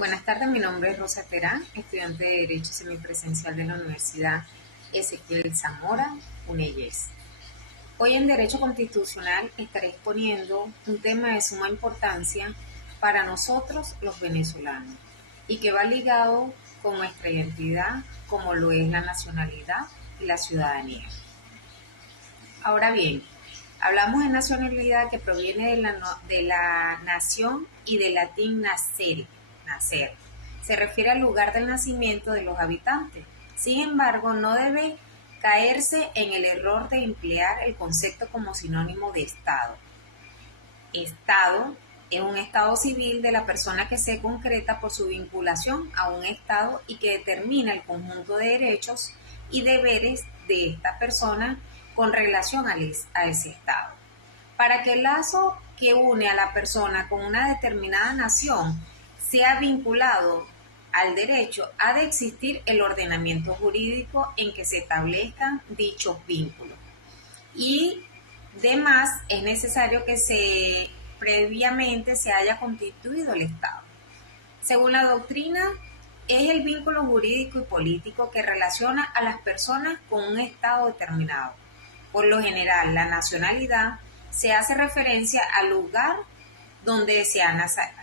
Buenas tardes, mi nombre es Rosa Terán, estudiante de Derecho Semipresencial de la Universidad Ezequiel Zamora, UNEYES. Hoy en Derecho Constitucional estaré exponiendo un tema de suma importancia para nosotros los venezolanos y que va ligado con nuestra identidad como lo es la nacionalidad y la ciudadanía. Ahora bien, hablamos de nacionalidad que proviene de la nación y del latín nascere, nacer. Se refiere al lugar del nacimiento de los habitantes. Sin embargo, no debe caerse en el error de emplear el concepto como sinónimo de Estado. Estado es un estado civil de la persona que se concreta por su vinculación a un Estado y que determina el conjunto de derechos y deberes de esta persona con relación a ese Estado. Para que el lazo que une a la persona con una determinada nación sea vinculado al derecho, ha de existir el ordenamiento jurídico en que se establezcan dichos vínculos. Y además es necesario que previamente se haya constituido el Estado. Según la doctrina, es el vínculo jurídico y político que relaciona a las personas con un Estado determinado. Por lo general, la nacionalidad se hace referencia al lugar donde se ha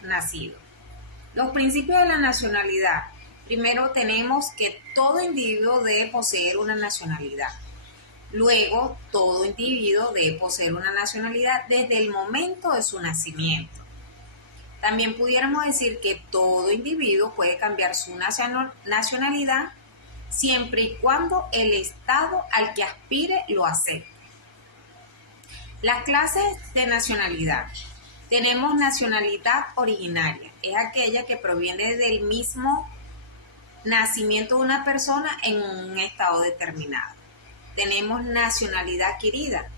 nacido. Los principios de la nacionalidad. Primero tenemos que todo individuo debe poseer una nacionalidad. Luego, todo individuo debe poseer una nacionalidad desde el momento de su nacimiento. También pudiéramos decir que todo individuo puede cambiar su nacionalidad siempre y cuando el Estado al que aspire lo acepte. Las clases de nacionalidad. Tenemos nacionalidad originaria, es aquella que proviene del mismo nacimiento de una persona en un estado determinado. Tenemos nacionalidad adquirida,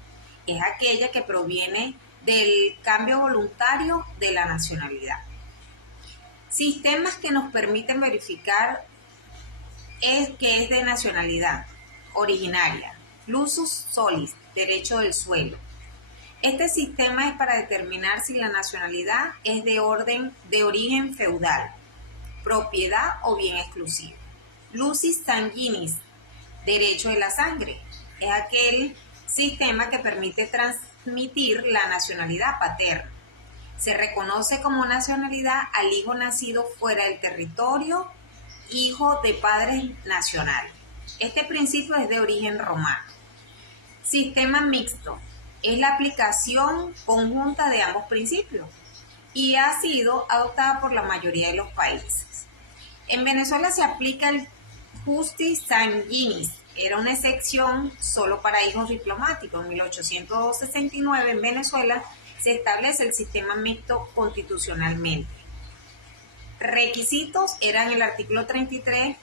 es aquella que proviene del cambio voluntario de la nacionalidad. Sistemas que nos permiten verificar que es de nacionalidad originaria. Lusus solis, derecho del suelo. Este sistema es para determinar si la nacionalidad es de origen feudal, propiedad o bien exclusivo. Lucis sanguinis, derecho de la sangre, es aquel sistema que permite transmitir la nacionalidad paterna. Se reconoce como nacionalidad al hijo nacido fuera del territorio, hijo de padres nacionales. Este principio es de origen romano. Sistema mixto. Es la aplicación conjunta de ambos principios y ha sido adoptada por la mayoría de los países. En Venezuela se aplica el justis sanguinis, era una excepción solo para hijos diplomáticos. En 1869 en Venezuela se establece el sistema mixto constitucionalmente. Requisitos eran el artículo 33,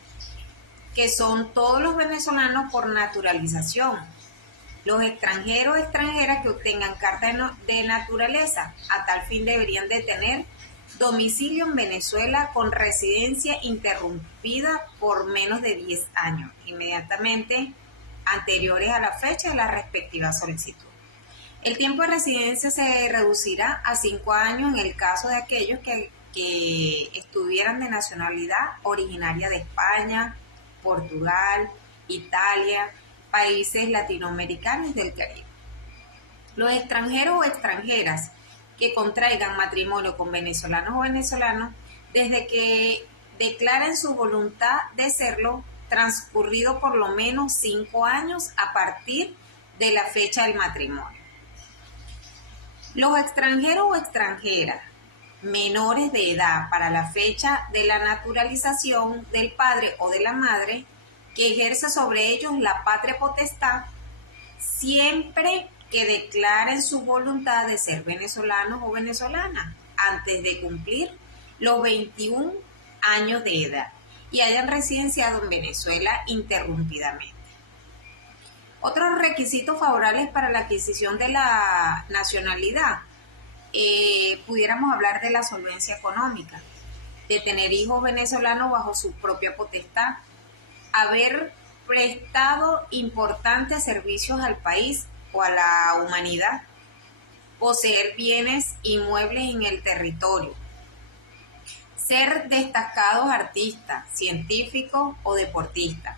que son todos los venezolanos por naturalización. Los extranjeros o extranjeras que obtengan carta de naturaleza, a tal fin deberían de tener domicilio en Venezuela con residencia interrumpida por menos de 10 años, inmediatamente anteriores a la fecha de la respectiva solicitud. El tiempo de residencia se reducirá a 5 años en el caso de aquellos que estuvieran de nacionalidad originaria de España, Portugal, Italia, países latinoamericanos del Caribe. Los extranjeros o extranjeras que contraigan matrimonio con venezolanos o venezolanos, desde que declaren su voluntad de serlo, transcurrido por lo menos 5 años a partir de la fecha del matrimonio. Los extranjeros o extranjeras menores de edad para la fecha de la naturalización del padre o de la madre que ejerce sobre ellos la patria potestad, siempre que declaren su voluntad de ser venezolanos o venezolanas antes de cumplir los 21 años de edad y hayan residenciado en Venezuela interrumpidamente. Otros requisitos favorables para la adquisición de la nacionalidad, pudiéramos hablar de la solvencia económica, de tener hijos venezolanos bajo su propia potestad, haber prestado importantes servicios al país o a la humanidad, poseer bienes inmuebles en el territorio, ser destacados artistas, científicos o deportistas,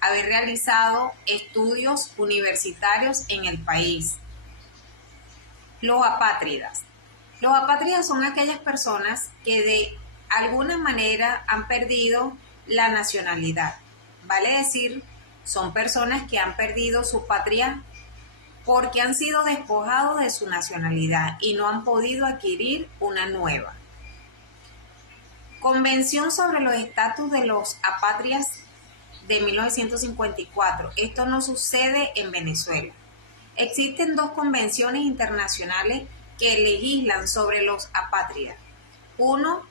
haber realizado estudios universitarios en el país. Los apátridas. Los apátridas son aquellas personas que de alguna manera han perdido la nacionalidad. Vale decir, son personas que han perdido su patria porque han sido despojados de su nacionalidad y no han podido adquirir una nueva. Convención sobre los estatus de los apátridas de 1954. Esto no sucede en Venezuela. Existen dos convenciones internacionales que legislan sobre los apátridas. Uno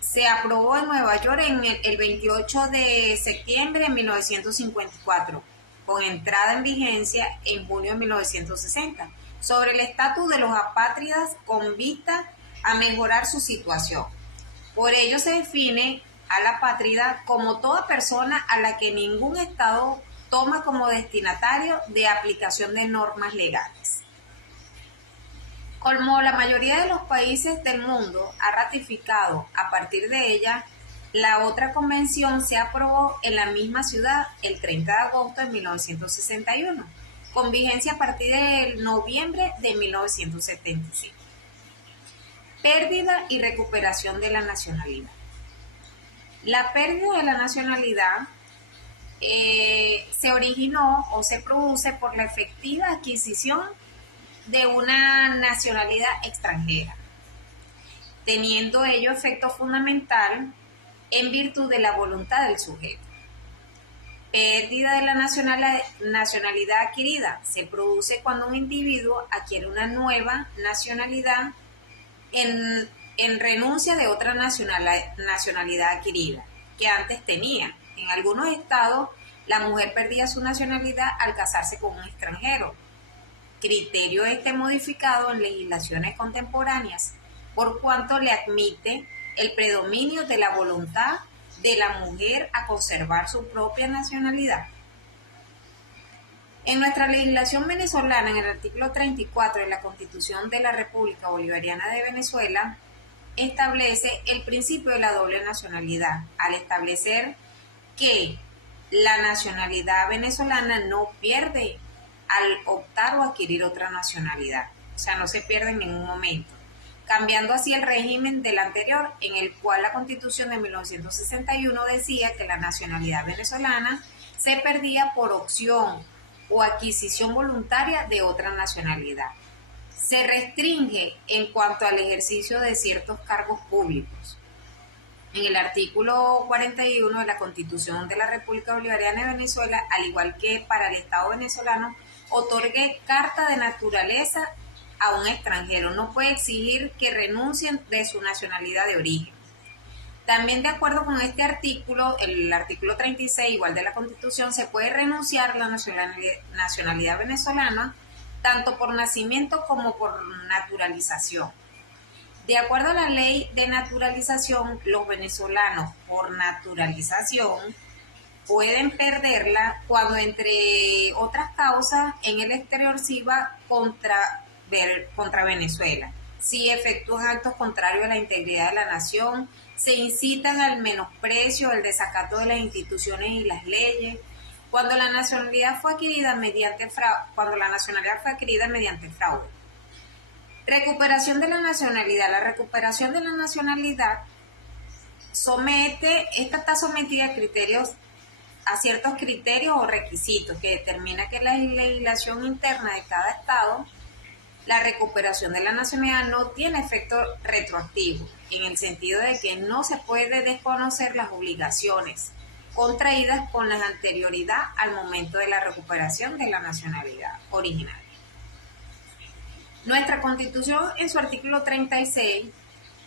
se aprobó en Nueva York en el 28 de septiembre de 1954, con entrada en vigencia en junio de 1960, sobre el estatus de los apátridas con vista a mejorar su situación. Por ello se define a la apátrida como toda persona a la que ningún Estado toma como destinatario de aplicación de normas legales. Como la mayoría de los países del mundo ha ratificado a partir de ella, la otra convención se aprobó en la misma ciudad el 30 de agosto de 1961, con vigencia a partir de noviembre de 1975. Pérdida y recuperación de la nacionalidad. La pérdida de la nacionalidad se originó o se produce por la efectiva adquisición de una nacionalidad extranjera, teniendo ello efecto fundamental en virtud de la voluntad del sujeto. Pérdida de la nacionalidad adquirida se produce cuando un individuo adquiere una nueva nacionalidad en renuncia de otra nacionalidad adquirida que antes tenía. En algunos estados, la mujer perdía su nacionalidad al casarse con un extranjero. Criterio este modificado en legislaciones contemporáneas, por cuanto le admite el predominio de la voluntad de la mujer a conservar su propia nacionalidad. En nuestra legislación venezolana, en el artículo 34 de la Constitución de la República Bolivariana de Venezuela, establece el principio de la doble nacionalidad, al establecer que la nacionalidad venezolana no pierde al optar o adquirir otra nacionalidad, o sea, no se pierde en ningún momento, cambiando así el régimen del anterior, en el cual la Constitución de 1961 decía que la nacionalidad venezolana se perdía por opción o adquisición voluntaria de otra nacionalidad. Se restringe en cuanto al ejercicio de ciertos cargos públicos. En el artículo 41 de la Constitución de la República Bolivariana de Venezuela, al igual que para el Estado venezolano, otorgue carta de naturaleza a un extranjero. No puede exigir que renuncien de su nacionalidad de origen. También, de acuerdo con este artículo, el artículo 36, igual de la Constitución, se puede renunciar a la nacionalidad venezolana tanto por nacimiento como por naturalización. De acuerdo a la ley de naturalización, los venezolanos por naturalización pueden perderla cuando, entre otras causas, en el exterior se va contra Venezuela, si efectúan actos contrarios a la integridad de la nación, se incitan al menosprecio, al desacato de las instituciones y las leyes, cuando la nacionalidad fue adquirida mediante fraude. Recuperación de la nacionalidad. La recuperación de la nacionalidad está sometida a ciertos criterios o requisitos que determina que la legislación interna de cada estado. La recuperación de la nacionalidad no tiene efecto retroactivo, en el sentido de que no se puede desconocer las obligaciones contraídas con la anterioridad al momento de la recuperación de la nacionalidad original. Nuestra Constitución, en su artículo 36,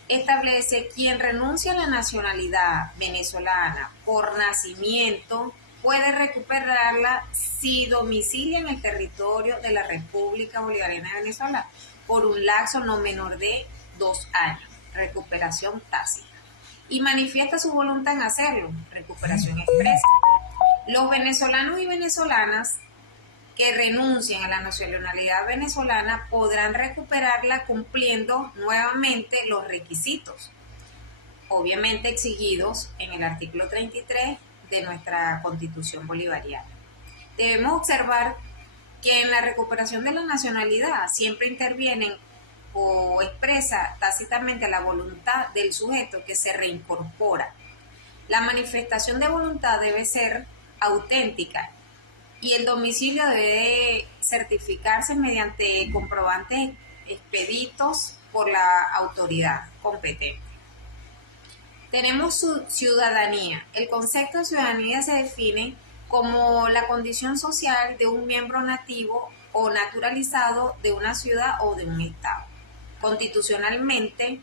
establece: quien renuncia a la nacionalidad venezolana por nacimiento puede recuperarla si domicilia en el territorio de la República Bolivariana de Venezuela por un lapso no menor de 2 años, recuperación tácita, y manifiesta su voluntad en hacerlo, recuperación expresa. Los venezolanos y venezolanas que renuncien a la nacionalidad venezolana podrán recuperarla cumpliendo nuevamente los requisitos. obviamente exigidos en el artículo 33 de nuestra Constitución bolivariana. Debemos observar que en la recuperación de la nacionalidad siempre intervienen o expresa tácitamente la voluntad del sujeto que se reincorpora. La manifestación de voluntad debe ser auténtica y el domicilio debe certificarse mediante comprobantes expeditos por la autoridad competente. Tenemos su ciudadanía. El concepto de ciudadanía se define como la condición social de un miembro nativo o naturalizado de una ciudad o de un estado. Constitucionalmente,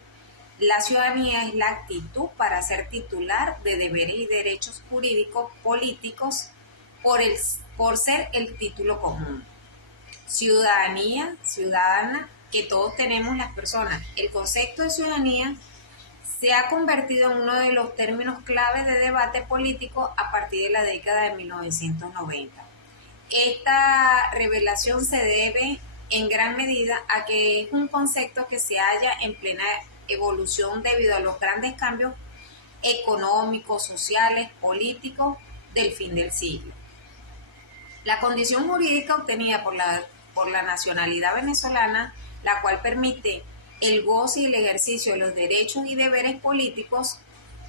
la ciudadanía es la actitud para ser titular de deberes y derechos jurídicos políticos por ser el título común. Ciudadanía, ciudadana, que todos tenemos las personas. El concepto de ciudadanía se ha convertido en uno de los términos claves de debate político a partir de la década de 1990. Esta revelación se debe en gran medida a que es un concepto que se halla en plena evolución debido a los grandes cambios económicos, sociales, políticos del fin del siglo. La condición jurídica obtenida por la nacionalidad venezolana, la cual permite el goce y el ejercicio de los derechos y deberes políticos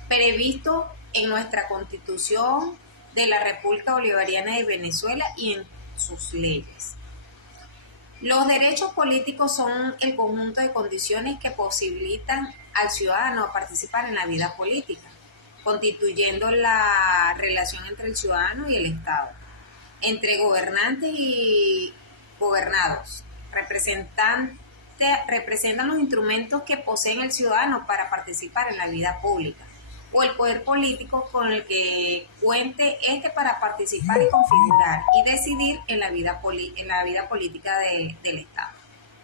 previstos en nuestra Constitución de la República Bolivariana de Venezuela y en sus leyes. Los derechos políticos son el conjunto de condiciones que posibilitan al ciudadano participar en la vida política, constituyendo la relación entre el ciudadano y el Estado, entre gobernantes y gobernados. Representan los instrumentos que poseen el ciudadano para participar en la vida pública o el poder político con el que cuente para participar y configurar y decidir en la vida política del Estado.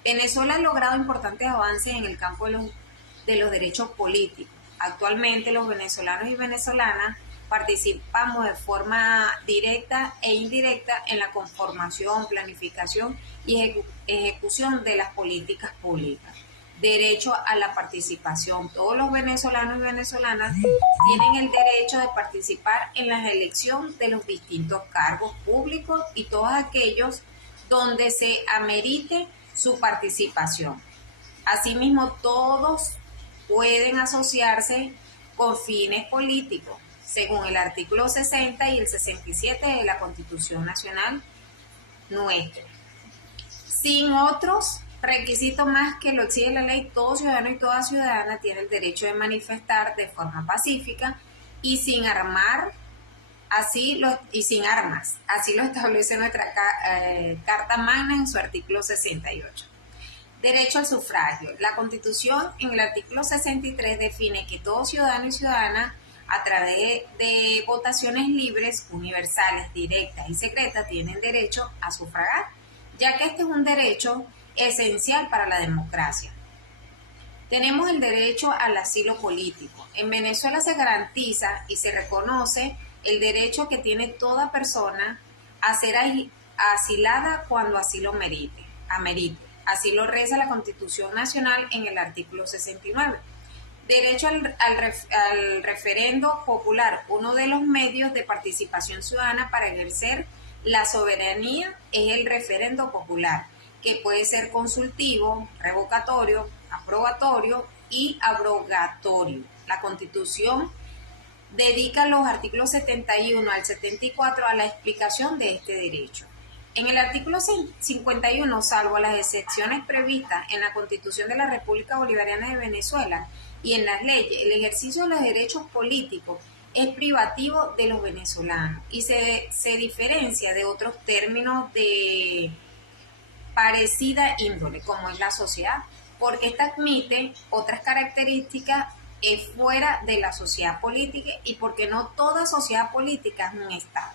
Venezuela ha logrado importantes avances en el campo de los derechos políticos. Actualmente los venezolanos y venezolanas participamos de forma directa e indirecta en la conformación, planificación y ejecución de las políticas públicas. Derecho a la participación. Todos los venezolanos y venezolanas tienen el derecho de participar en la elección de los distintos cargos públicos y todos aquellos donde se amerite su participación. Asimismo, todos pueden asociarse con fines políticos, según el artículo 60 y el 67 de la Constitución Nacional nuestra. Sin otros requisitos más que lo exige la ley, todo ciudadano y toda ciudadana tiene el derecho de manifestar de forma pacífica y sin armas. Así lo establece nuestra Carta Magna en su artículo 68. Derecho al sufragio. La Constitución en el artículo 63 define que todo ciudadano y ciudadana a través de votaciones libres, universales, directas y secretas tienen derecho a sufragar, ya que este es un derecho esencial para la democracia. Tenemos el derecho al asilo político. En Venezuela se garantiza y se reconoce el derecho que tiene toda persona a ser asilada cuando así lo amerite. Así lo reza la Constitución Nacional en el artículo 69. Derecho al referendo popular. Uno de los medios de participación ciudadana para ejercer la soberanía es el referendo popular, que puede ser consultivo, revocatorio, aprobatorio y abrogatorio. La Constitución dedica los artículos 71 al 74 a la explicación de este derecho. En el artículo 51, salvo las excepciones previstas en la Constitución de la República Bolivariana de Venezuela y en las leyes, el ejercicio de los derechos políticos es privativo de los venezolanos y se diferencia de otros términos de parecida índole, como es la sociedad, porque esta admite otras características fuera de la sociedad política y porque no toda sociedad política es un Estado.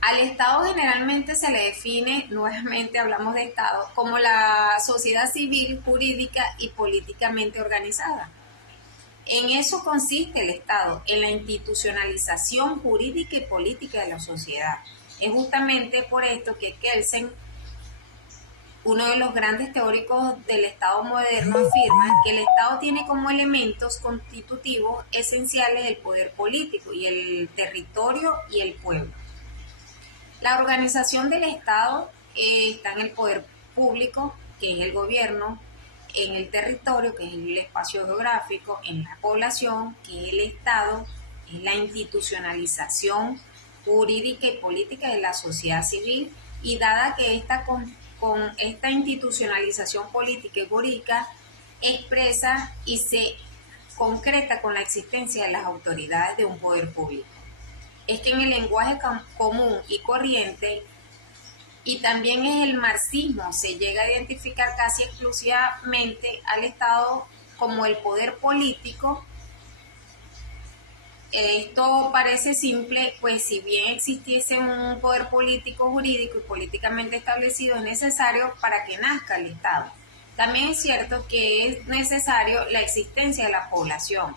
Al Estado generalmente se le define, nuevamente hablamos de Estado, como la sociedad civil, jurídica y políticamente organizada. En eso consiste el Estado, en la institucionalización jurídica y política de la sociedad. Es justamente por esto que Kelsen Uno de los grandes teóricos del Estado moderno afirma que el Estado tiene como elementos constitutivos esenciales el poder político y el territorio y el pueblo. La organización del Estado está en el poder público, que es el gobierno, en el territorio, que es el espacio geográfico, en la población, que es el Estado, es la institucionalización jurídica y política de la sociedad civil, y dada que con esta institucionalización política y jurídica expresa y se concreta con la existencia de las autoridades de un poder público. Es que en el lenguaje común y corriente, y también en el marxismo, se llega a identificar casi exclusivamente al Estado como el poder político. Esto parece simple, pues si bien existiese un poder político, jurídico y políticamente establecido, es necesario para que nazca el Estado. También es cierto que es necesario la existencia de la población,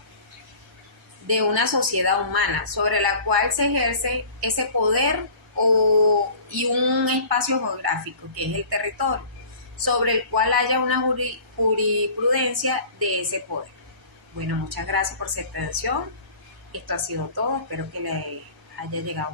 de una sociedad humana sobre la cual se ejerce ese poder y un espacio geográfico, que es el territorio, sobre el cual haya una jurisprudencia de ese poder. Bueno, muchas gracias por su atención. Esto ha sido todo. Espero que les haya llegado.